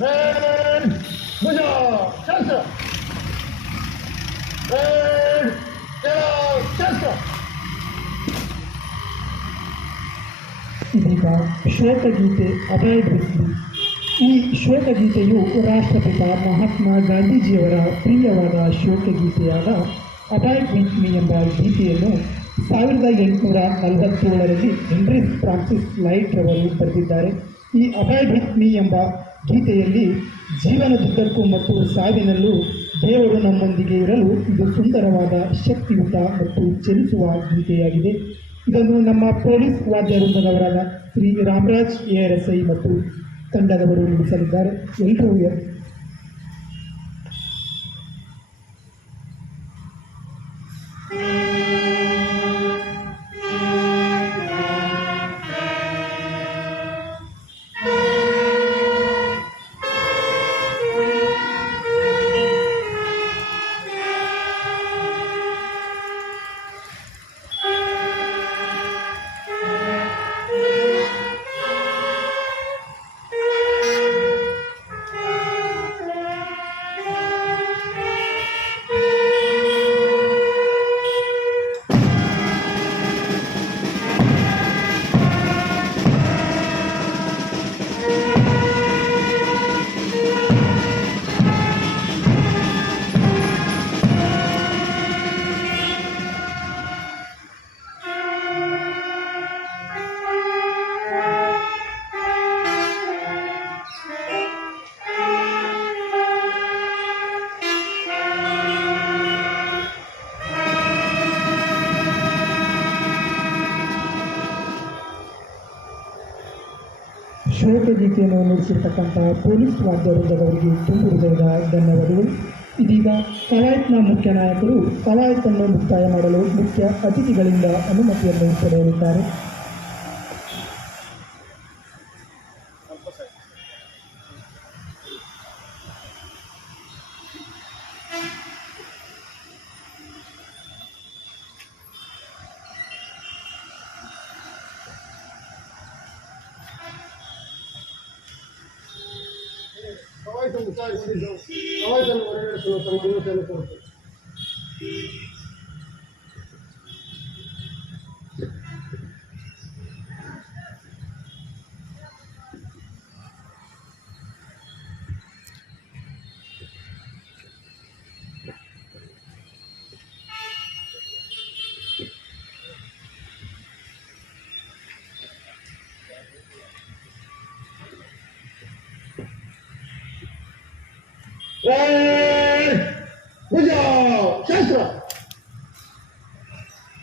Red ಭುಜ ಶಾಸ್ತ್ರ red ಶಾಸ್ತ್ರ. ಇದೀಗ ಶೋಕಗೀತೆ ಅಭಯ್ ಬಿಸ್ಲಿ. ಈ ಶೋಕಗೀತೆಯು ರಾಷ್ಟ್ರಪಿತ ಮಹಾತ್ಮ ಗಾಂಧೀಜಿಯವರ ಪ್ರಿಯವಾದ ಶೋಕಗೀತೆಯಾದ ಅಭಯ್ ಬಿಸ್ಲಿ ಎಂಬ ಗೀತೆಯನ್ನು 1847ರಲ್ಲಿ ಹೆನ್ರಿ ಫ್ರಾನ್ಸಿಸ್ ಲೈಟ್ ರವರು ಬರೆದಿದ್ದಾರೆ. ಈ ಅಭಯ್ ಬಿಸ್ಲಿ ಎಂಬ ಗೀತೆಯಲ್ಲಿ ಜೀವನದುದ್ದಕ್ಕೂ ಮತ್ತು ಸಾವಿನಲ್ಲೂ ದೇವರು ನಮ್ಮೊಂದಿಗೆ ಇರಲು ಇದು ಸುಂದರವಾದ ಶಕ್ತಿಯುತ ಮತ್ತು ಚಲಿಸುವ ಗೀತೆಯಾಗಿದೆ. ಇದನ್ನು ನಮ್ಮ ಪೊಲೀಸ್ ವಾದ್ಯ ವೃಂದದವರಾದ ಶ್ರೀ ರಾಮರಾಜ್ ARSI ಮತ್ತು ತಂಡದವರು ನುಡಿಸಲಿದ್ದಾರೆ. ಎಲ್ಲರೂ ಶೋಕಗೀತೆಯನ್ನು ನುಡಿಸಿರ್ತಕ್ಕಂತಹ ಪೊಲೀಸ್ ವಾದ್ಯ ವೃಂದದವರಿಗೆ ತುಂಬು ಹೃದಯದ ಧನ್ಯವಾದಗಳು. ಇದೀಗ ಕವಾಯತ್ನ ಮುಖ್ಯ ನಾಯಕರು ಕವಾಯತನ್ನು ಮುಕ್ತಾಯ ಮಾಡಲು ಮುಖ್ಯ ಅತಿಥಿಗಳಿಂದ ಅನುಮತಿಯನ್ನು ಪಡೆಯಲಿದ್ದಾರೆ. ಕವಾಯತನ್ನು ಮುಕ್ತಾಯಗೊಂಡಿದ್ದು ಕವಾಯತನ್ನು ಹೊರನಡೆಸಲು ತಮ್ಮ ಅನುಮತಿಯನ್ನು ಕೊಡುತ್ತದೆ. ರೆಡ್ ಭುಜ ಶಾಸ್ತ್ರ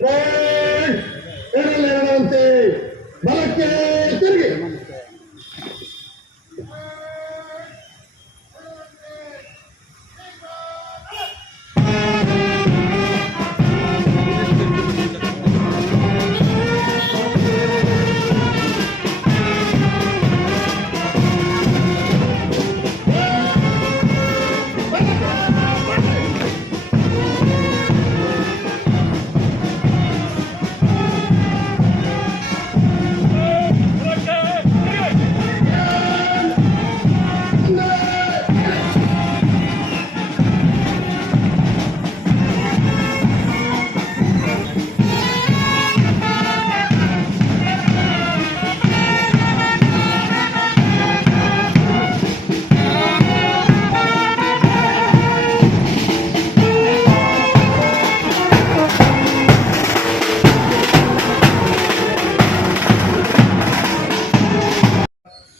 ರೆಡ್ ಎರಡರಂತೆ ಬಲಕ್ಕೆ ತಿರುಗಿ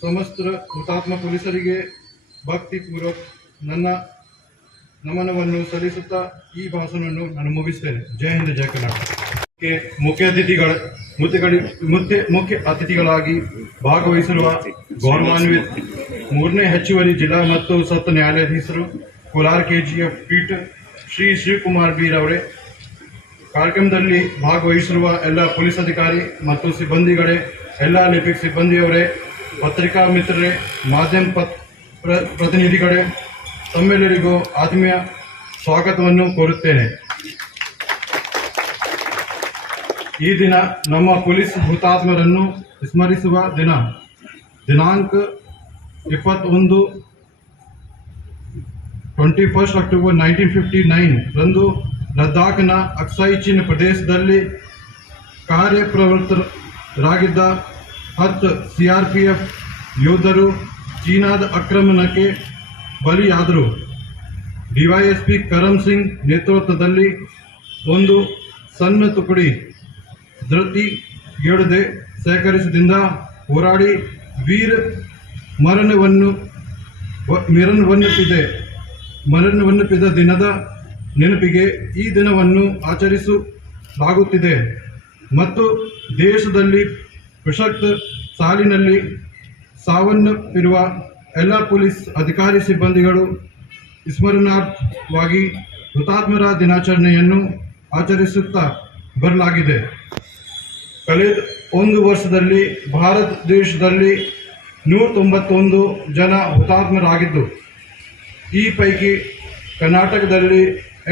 ಸಮಸ್ತ ಹುತಾತ್ಮ ಪೊಲೀಸರಿಗೆ ಭಕ್ತಿಪೂರ್ವಕ ನನ್ನ ನಮನವನ್ನು ಸಲ್ಲಿಸುತ್ತಾ ಈ ಭಾಷಣವನ್ನು ನಾನು ಮುಗಿಸ್ತೇನೆ. ಜೈ ಹಿಂದ್, ಜೈ ಕರ್ನಾಟಕ. ಮುಖ್ಯ ಅತಿಥಿಗಳಾಗಿ ಭಾಗವಹಿಸಿರುವ ಗೌರವಾನ್ವಿತ 3ನೇ ಹೆಚ್ಚುವರಿ ಜಿಲ್ಲಾ ಮತ್ತು ಸತ್ರ ನ್ಯಾಯಾಧೀಶರು ಕೋಲಾರ KGF ಪೀಠ ಶ್ರೀ ಶಿವಕುಮಾರ್ ಬಿ ರವರೇ, ಕಾರ್ಯಕ್ರಮದಲ್ಲಿ ಭಾಗವಹಿಸಿರುವ ಎಲ್ಲ ಪೊಲೀಸ್ ಅಧಿಕಾರಿ ಮತ್ತು ಸಿಬ್ಬಂದಿಗಳೇ, ಎಲ್ಲ ಲಿಪಿಕ್ ಸಿಬ್ಬಂದಿಯವರೇ, ಪತ್ರಿಕಾ ಮಿತ್ರರೇ, ಮಾಧ್ಯಮ ಪ್ರತಿನಿಧಿಗಳೇ, ತಮ್ಮೆಲ್ಲರಿಗೂ ಆತ್ಮೀಯ ಸ್ವಾಗತವನ್ನು ಕೋರುತ್ತೇನೆ. ಈ ದಿನ ನಮ್ಮ ಪೊಲೀಸ್ ಹುತಾತ್ಮರನ್ನು ಸ್ಮರಿಸುವ ದಿನ. ದಿನಾಂಕ 21 ಅಕ್ಟೋಬರ್ 1959 ರಂದು ಲದ್ದಾಖ್ನ ಅಕ್ಸಾಯಿ ಚೀನ್ ಪ್ರದೇಶದಲ್ಲಿ ಕಾರ್ಯಪ್ರವೃತ್ತರಾಗಿದ್ದ 10 CRPF ಯೋಧರು ಚೀನಾದ ಆಕ್ರಮಣಕ್ಕೆ ಬಲಿಯಾದರು. ಡಿವೈಎಸ್ಪಿ ಕರಮ್ ಸಿಂಗ್ ನೇತೃತ್ವದಲ್ಲಿ ಒಂದು ಸಣ್ಣ ತುಕಡಿ ಧೃತಿಗೆಡದೆ ಸಹಕರಿಸಿದಿಂದ ಹೋರಾಡಿ ವೀರ ಮರಣವನ್ನಪ್ಪಿದ ದಿನದ ನೆನಪಿಗೆ ಈ ದಿನವನ್ನು ಆಚರಿಸಲಾಗುತ್ತಿದೆ ಮತ್ತು ದೇಶದಲ್ಲಿ ಪ್ರಸಕ್ತ ಸಾಲಿನಲ್ಲಿ ಸಾವನ್ನಪ್ಪಿರುವ ಎಲ್ಲ ಪೊಲೀಸ್ ಅಧಿಕಾರಿ ಸಿಬ್ಬಂದಿಗಳು ಸ್ಮರಣಾರ್ಥವಾಗಿ ಹುತಾತ್ಮರ ದಿನಾಚರಣೆಯನ್ನು ಆಚರಿಸುತ್ತಾ ಬರಲಾಗಿದೆ. ಕಳೆದ ಒಂದು ವರ್ಷದಲ್ಲಿ ಭಾರತ ದೇಶದಲ್ಲಿ 191 ಜನ ಹುತಾತ್ಮರಾಗಿದ್ದು, ಈ ಪೈಕಿ ಕರ್ನಾಟಕದಲ್ಲಿ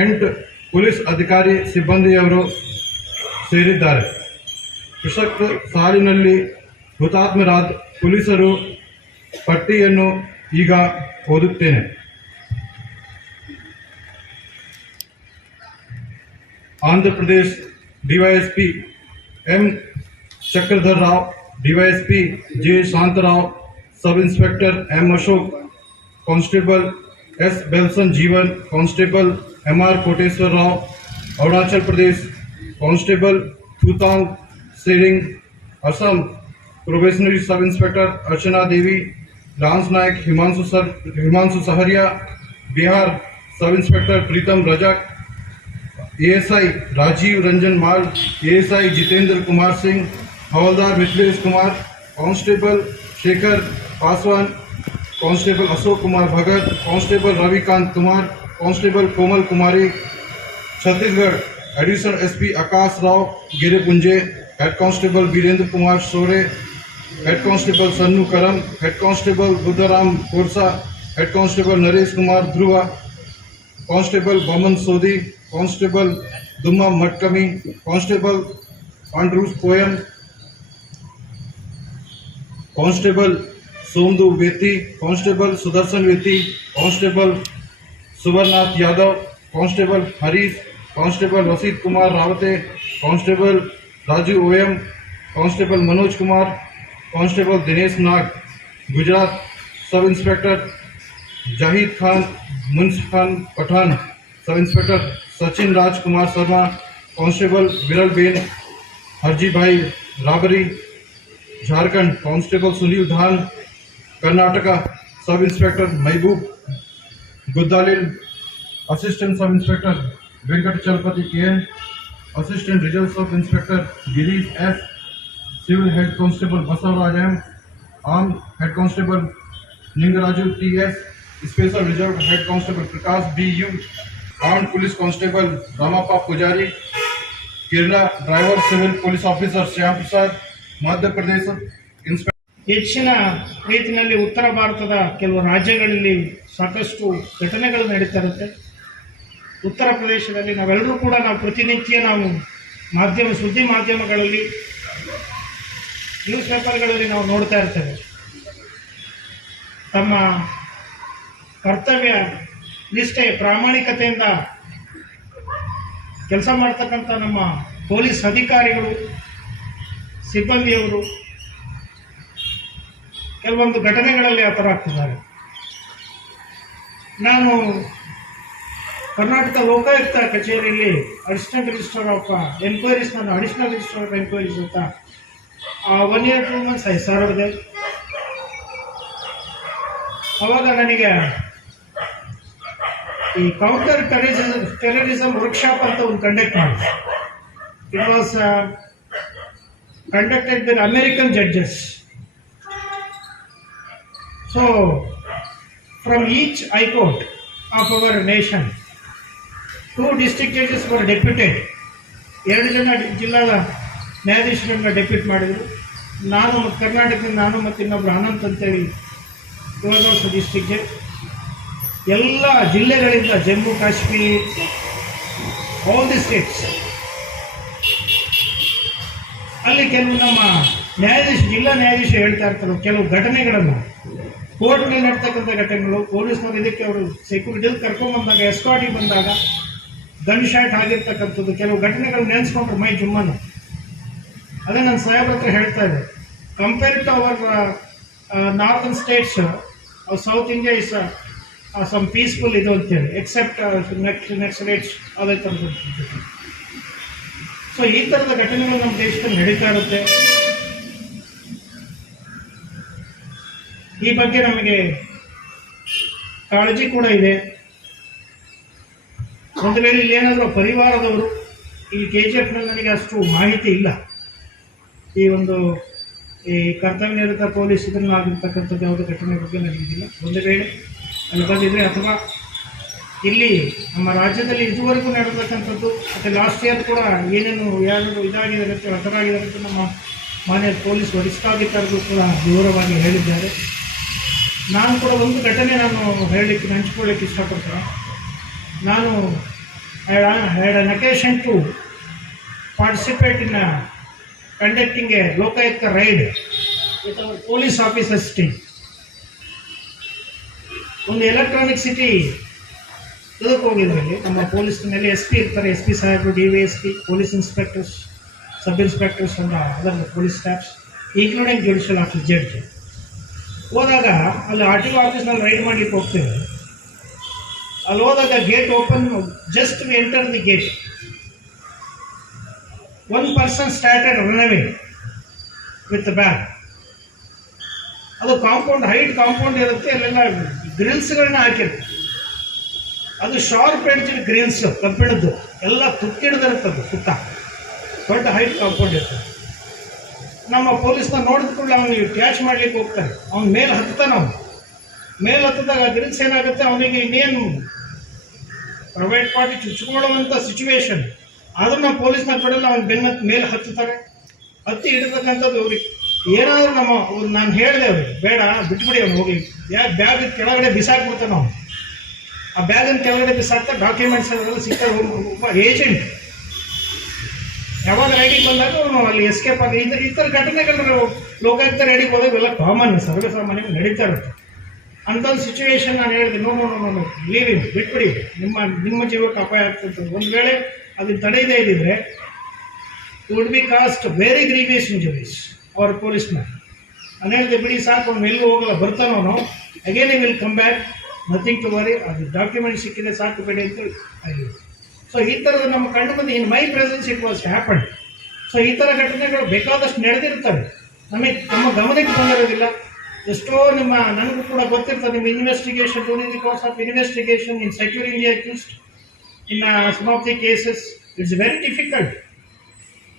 8 ಪೊಲೀಸ್ ಅಧಿಕಾರಿ ಸಿಬ್ಬಂದಿಯವರು ಸೇರಿದ್ದಾರೆ. ಪ್ರಸಕ್ತ ಸಾಲಿನಲ್ಲಿ ಹುತಾತ್ಮರಾದ ಪೊಲೀಸರು ಪಟ್ಟಿಯನ್ನು ಈಗ ಓದುತ್ತೇನೆ. Andhra Pradesh DYSP M Chakradhar Rao, DYSP J Shantarao, sub inspector M Ashok, constable S Belson Jeevan, constable MR Koteshwar Rao, Arunachal Pradesh constable Thutang Tsering, Assam probationary sub inspector Archana Devi, lance naik Himanshu Saharia, Bihar sub inspector Pritam Rajak, ASI Rajiv Ranjan Mal, ASI Jitendra Kumar Singh, havildar Mithilesh Kumar, constable Shekhar Paswan, constable Ashok Kumar Bhagat, constable Ravikant Kumar, constable Komal Kumari. Chhattisgarh additional SP Akash Rao Girepunje, head constable Virendra Kumar सोरे, head constable Sannu Karam, head constable Budhram Korsa, head constable Naresh Kumar Dhruva, constable Baman Sodi, constable Dumma Matkami, constable Pandrus Poyam, constable Somdu Veti, constable Sudarshan Veti, constable Suvarnath Yadav, constable Harish, constable Vasit Kumar Ravte, constable Raju Oyam, constable Manoj Kumar, constable Dinesh Nag. Gujarat sub inspector Zahid Khan, Munsh Khan Pathan, sub inspector Sachin Rajkumar Sharma, constable Viral ben Harji bhai Rabari. Jharkhand constable Sunil धान. Karnataka sub inspector Mehboob Guddalil, assistant sub inspector Venkat Chalapathi KN, assistant reserve sub inspector Girish S, civil head constable Basavaraj M, arm head constable Ningaraju TS, special reserve head constable Prakash BU, arm police constable Ramappa Pujari. Kerala driver civil police officer Shyam Prasad. Madhya Pradesh inspector. ಹೆಚ್ಚಿನ ರೀತಿಯಲ್ಲಿ ಉತ್ತರ ಭಾರತದ ಕೆಲವು ರಾಜ್ಯಗಳಲ್ಲಿ ಸಾಕಷ್ಟು ಘಟನೆಗಳು ನಡೀತಾ ಇರುತ್ತೆ. ಉತ್ತರ ಪ್ರದೇಶದಲ್ಲಿ ನಾವೆಲ್ಲರೂ ಕೂಡ ಪ್ರತಿನಿತ್ಯ ಸುದ್ದಿ ಮಾಧ್ಯಮಗಳಲ್ಲಿ, ನ್ಯೂಸ್ ಪೇಪರ್ಗಳಲ್ಲಿ ನಾವು ನೋಡ್ತಾ ಇರ್ತೇವೆ. ತಮ್ಮ ಕರ್ತವ್ಯ ನಿಷ್ಠೆ ಪ್ರಾಮಾಣಿಕತೆಯಿಂದ ಕೆಲಸ ಮಾಡ್ತಕ್ಕಂಥ ನಮ್ಮ ಪೊಲೀಸ್ ಅಧಿಕಾರಿಗಳು, ಸಿಬ್ಬಂದಿಯವರು ಕೆಲವೊಂದು ಘಟನೆಗಳಲ್ಲಿ ಆ ಥರ ಆಗ್ತಿದ್ದಾರೆ. ನಾನು ಕರ್ನಾಟಕ ಲೋಕಾಯುಕ್ತ ಕಚೇರಿಯಲ್ಲಿ ಅಡಿಷನಲ್ ರಿಜಿಸ್ಟರ್ ಆಫ್ ಎನ್ಕ್ವೈರೀಸ್ ಅಂತ 1 year 2 months ಆಯ್ತು ಸರ್ವ್ದೆ. ಅವಾಗ ನನಗೆ ಈ ಕೌಂಟರ್ ಟೆರರಿಸಮ್ ವರ್ಕ್ಶಾಪ್ ಅಂತ ಒಂದು ಕಂಡಕ್ಟ್ ಮಾಡಿದೆ. It was conducted by American judges. So from each high court of our nation 2 district judges were deputed. 2 ಜನ ಜಿಲ್ಲಾ ನ್ಯಾಯಾಧೀಶರನ್ನ ಡೆಪ್ಯೂಟ್ ಮಾಡಿದರು. ನಾನು ಕರ್ನಾಟಕದಿಂದ ಮತ್ತು ಇನ್ನೊಬ್ಬರು ಅನಂತ್ ಅಂತೇಳಿ ಇವಾಗ ಡಿಸ್ಟ್ರಿಕ್ಟ್ ಜಡ್ಜ್. ಎಲ್ಲ ಜಿಲ್ಲೆಗಳಿಂದ Jammu Kashmir, all the States, ಅಲ್ಲಿ ಕೆಲವು ನಮ್ಮ ಜಿಲ್ಲಾ ನ್ಯಾಯಾಧೀಶ ಹೇಳ್ತಾ ಇರ್ತಾರೆ ಕೆಲವು ಘಟನೆಗಳನ್ನು. ಕೋರ್ಟ್ನಲ್ಲಿ ನಡ್ತಕ್ಕಂಥ ಘಟನೆಗಳು, ಪೊಲೀಸ್ನವರು ಇದಕ್ಕೆ ಅವರು ಸೆಕ್ಯೂರಿಟಿಯಲ್ಲಿ ಕರ್ಕೊಂಡ್ಬಂದಾಗ, ಎಸ್ಕಾಟಿಗೆ ಬಂದಾಗ ಗನ್ ಶಾಟ್ ಆಗಿರ್ತಕ್ಕಂಥದ್ದು, ಕೆಲವು ಘಟನೆಗಳು ನೆನೆಸ್ಕೊಂಡ್ರೆ ಮೈ ಜುಮ್ಮನ. ಅದೇ ನನ್ನ ಸಾಹೇಬ್ರ ಹತ್ರ ಹೇಳ್ತಾ ಇದ್ದೆ, compare to our northern states, south India is some peaceful ಇದು ಅಂತೇಳಿ, ಎಕ್ಸೆಪ್ಟ್ ನೆಕ್ಸ್ಟ್ ಸ್ಟೇಟ್ಸ್ ಅದೇ ಥರದ್ದು. ಸೊ ಈ ಥರದ ಘಟನೆಗಳು ನಮ್ಮ ದೇಶದಲ್ಲಿ ನಡೀತಾ ಇರುತ್ತೆ. ಈ ಬಗ್ಗೆ ನಮಗೆ ಕಾಳಜಿ ಕೂಡ ಇದೆ. ಒಂದು ವೇಳೆ ಇಲ್ಲಿ ಏನಾದರೂ ಪರಿವಾರದವರು, ಈ KGF ನಲ್ಲಿ ನನಗೆ ಅಷ್ಟು ಮಾಹಿತಿ ಇಲ್ಲ, ಈ ಕರ್ತವ್ಯ ನಿರತ ಪೊಲೀಸ್ ಇದನ್ನು ಆಗಿರ್ತಕ್ಕಂಥದ್ದು ಯಾವುದೇ ಘಟನೆ ಬಗ್ಗೆ ನನಗಿಲ್ಲ. ಒಂದು ವೇಳೆ ಅಲ್ಲಿ ಬಂದಿದ್ರೆ, ಅಥವಾ ಇಲ್ಲಿ ನಮ್ಮ ರಾಜ್ಯದಲ್ಲಿ ಇದುವರೆಗೂ ನಡೆದಕ್ಕಂಥದ್ದು, ಮತ್ತು ಲಾಸ್ಟ್ ಇಯರ್ ಕೂಡ ಏನೇನು ಯಾರು ಇದಾಗಿದ್ದಾರೆ ಹತರಾಗಿದ್ದಾರೆ ಅಂತ ನಮ್ಮ ಮಾನ್ಯ ಪೊಲೀಸ್ ವರಿಷ್ಠಾಧಿಕಾರಿಗಳು ಕೂಡ ವಿವರವಾಗಿ ಹೇಳಿದ್ದಾರೆ. ನಾನು ಕೂಡ ಒಂದು ಘಟನೆ ಹೇಳಲಿಕ್ಕೆ ಹಂಚ್ಕೊಳ್ಳಿಕ್ಕೆ ಇಷ್ಟಪಡ್ತೇನೆ. ನಾನು had an occasion to participate in conducting a Lokayukta raid with our police officers team. ಒಂದು ಎಲೆಕ್ಟ್ರಾನಿಕ್ ಸಿಟಿ ಇದಕ್ಕೆ ಹೋಗಿದ್ರಲ್ಲಿ ನಮ್ಮ ಪೊಲೀಸ್ನಲ್ಲಿ SP ಇರ್ತಾರೆ, SP ಸಾಹೇಬರು, DVSP, police inspectors, sub inspectors and other police staffs, including judicial office judge. ಹೋದಾಗ ಅಲ್ಲಿ RTO ಆಫೀಸ್ನಲ್ಲಿ ರೈಡ್ ಮಾಡಲಿಕ್ಕೆ ಹೋಗ್ತೇವೆ. ಅಲ್ಲಿ ಹೋದಾಗ gate open, just we enter the gate, one person started running with bag. ಅದು ಕಾಂಪೌಂಡ್, ಹೈಟ್ ಕಾಂಪೌಂಡ್ ಇರುತ್ತೆ, ಅಲ್ಲೆಲ್ಲ ಗ್ರಿಲ್ಸ್ಗಳನ್ನ ಹಾಕಿರುತ್ತೆ. ಅದು ಶಾರ್ಪ್ ಎಡ್ಜ್ ಗ್ರಿಲ್ಸ್, ಕಬ್ಬಿಣದ್ದು ಎಲ್ಲ ತುಕ್ಕಿಡ್ದಿರ್ತದೆ ಸುತ್ತ, ದೊಡ್ಡ ಹೈಟ್ ಕಾಂಪೌಂಡ್ ಇರ್ತದೆ. ನಮ್ಮ ಪೊಲೀಸ್ನ ನೋಡಿದ ಕೂಡಲೇ ಅವನಿಗೆ ಕ್ಯಾಚ್ ಮಾಡ್ಲಿಕ್ಕೆ ಹೋಗ್ತಾರೆ. ಅವ್ನು ಮೇಲೆ ಹತ್ತಾನೆ. ಅವನು ಮೇಲೆ ಹತ್ತಿದಾಗ ಗ್ರಿಲ್ಸ್ ಏನಾಗುತ್ತೆ, ಅವನಿಗೆ ಇನ್ನೇನು ಪ್ರೈವೇಟ್ ಪಾರ್ಟಿ ಚುಚ್ಕೊಳ್ಳುವಂಥ ಸಿಚುವೇಶನ್. ಆದರೂ ನಾವು ಪೊಲೀಸ್ನ ಕಡೆಲ್ಲ ಅವ್ನು ಬೆನ್ನ ಮೇಲೆ ಹತ್ತುತ್ತಾರೆ. ಹತ್ತಿ ಹಿಡಿತಕ್ಕಂಥದ್ದು ಅವ್ರಿಗೆ ಏನಾದರೂ ನಾನು ಹೇಳಿದೆ ಅವ್ರಿಗೆ, ಬೇಡ ಬಿಟ್ಬಿಡಿ ಅವ್ನು ಹೋಗಿ, ಬ್ಯಾಗ್ ಕೆಳಗಡೆ ಬಿಸಾಕ್ಬಿಡ್ತಾನೆ ಅವನು. ಆ ಬ್ಯಾಗನ್ನು ಕೆಳಗಡೆ ಬಿಸಾಕ್ತಾ ಡಾಕ್ಯುಮೆಂಟ್ಸ್ ಅದೆಲ್ಲ ಸಿಗ್ತಾರೆ. ಒಬ್ಬ ಏಜೆಂಟ್ ಯಾವಾಗ ರೈಡಿಗೆ ಬಂದಾಗ ಅವನು ಅಲ್ಲಿ ಎಸ್ಕೇಪ್ ಆಗಿ ಈ ಥರ ಘಟನೆಗಳು ಲೋಕಾಯುಕ್ತ ರೈಡಿಗೆ ಹೋದಾಗ ಎಲ್ಲ ಕಾಮನ್, ಸರ್ವೇ ಸಾಮಾನ್ಯವಾಗಿ ನಡೀತಾ ಇರುತ್ತೆ. ಅಂಥೊಂದು ಸಿಚುವೇಶನ್ ನಾನು ಹೇಳಿದೆ, ನೋ ಲೀವಿಂಗ್, ಬಿಟ್ಬಿಡಿ, ನಿಮ್ಮ ಜೀವಕ್ಕೆ ಅಪಾಯ ಆಗ್ತದೆ. ಒಂದು ವೇಳೆ ಅದನ್ನು ತಡೆಯದೇ ಇದ್ದಿದ್ರೆ would be cost very grievous injuries our policeman. ನಾನು ಹೇಳಿದೆ, ಬಿಡಿ ಸಾಕು, ಅವ್ನು ಎಲ್ಲೂ ಹೋಗಲ್ಲ, ಬರ್ತಾನವನು, again will come back, nothing to worry, ಅದು ಡಾಕ್ಯುಮೆಂಟ್ ಸಿಕ್ಕಿದೆ ಸಾಕು ಬೇಡಿ ಅಂತ ಆಗಿದೆ. ಸೊ ಈ ಥರದ ನಮ್ಮ ಕಣ್ಣು ಮುಂದೆ in my presence it was happen. So ಈ ಥರ ಘಟನೆಗಳು ಬೇಕಾದಷ್ಟು ನಡೆದಿರ್ತವೆ, ನಮ್ಮ ಗಮನಕ್ಕೆ ಬಂದಿರೋದಿಲ್ಲ. ಎಷ್ಟೋ ನನಗೂ ಕೂಡ ಗೊತ್ತಿರ್ತದೆ, ನಿಮ್ಮ investigation, during the course of investigation in securing the accused in some of the cases it's very difficult.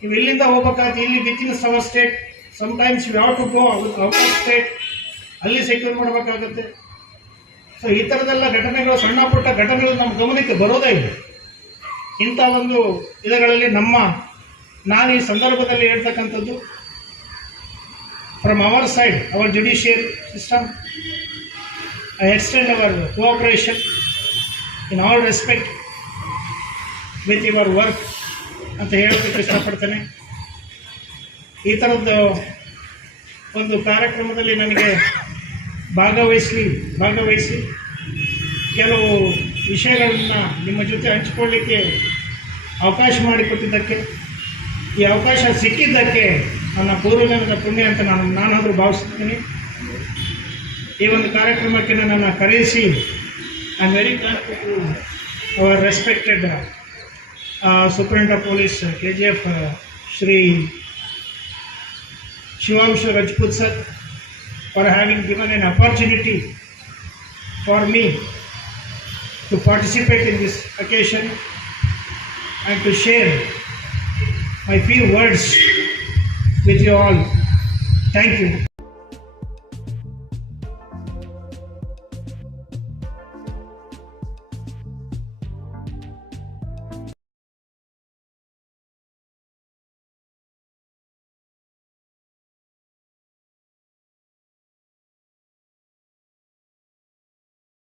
ನೀವು ಇಲ್ಲಿಂದ ಹೋಗ್ಬೇಕಾದ್ರೆ ಇಲ್ಲಿ within our state, sometimes you have to go out of state, ಅಲ್ಲಿ ಸೆಕ್ಯೂರ್ ಮಾಡಬೇಕಾಗುತ್ತೆ. ಸೊ ಈ ಥರದೆಲ್ಲ ಘಟನೆಗಳು, ಸಣ್ಣ ಪುಟ್ಟ ಘಟನೆಗಳು ನಮ್ಮ ಗಮನಕ್ಕೆ ಬರೋದೇ ಇದೆ. ಇಂಥ ಒಂದು ಇದರಲ್ಲಿ ನಾನು ಈ ಸಂದರ್ಭದಲ್ಲಿ ಹೇಳ್ತಕ್ಕಂಥದ್ದು, from our side, our judiciary system, I extend our cooperation in all respect with your work ಅಂತ ಹೇಳೋದಕ್ಕೆ ಇಷ್ಟಪಡ್ತೇನೆ. ಈ ಥರದ್ದು ಒಂದು ಕಾರ್ಯಕ್ರಮದಲ್ಲಿ ನನಗೆ ಭಾಗವಹಿಸಿ ಕೆಲವು ವಿಷಯಗಳನ್ನು ನಿಮ್ಮ ಜೊತೆ ಹಂಚಿಕೊಳ್ಳಿಕ್ಕೆ ಅವಕಾಶ ಮಾಡಿಕೊಟ್ಟಿದ್ದಕ್ಕೆ, ಈ ಅವಕಾಶ ಸಿಕ್ಕಿದ್ದಕ್ಕೆ ನನ್ನ ಪೂರ್ವಜನ್ಮದ ಪುಣ್ಯ ಅಂತ ನಾನಾದರೂ ಭಾವಿಸ್ತೀನಿ. ಈ ಒಂದು ಕಾರ್ಯಕ್ರಮಕ್ಕೆ ನನ್ನನ್ನು ಕರೆಯಿಸಿ I am very thankful to our respected superintendent of police KGF Shri Shivanshu Rajput sir for having given an opportunity for me to participate in this occasion and to share my few words with you all. Thank you.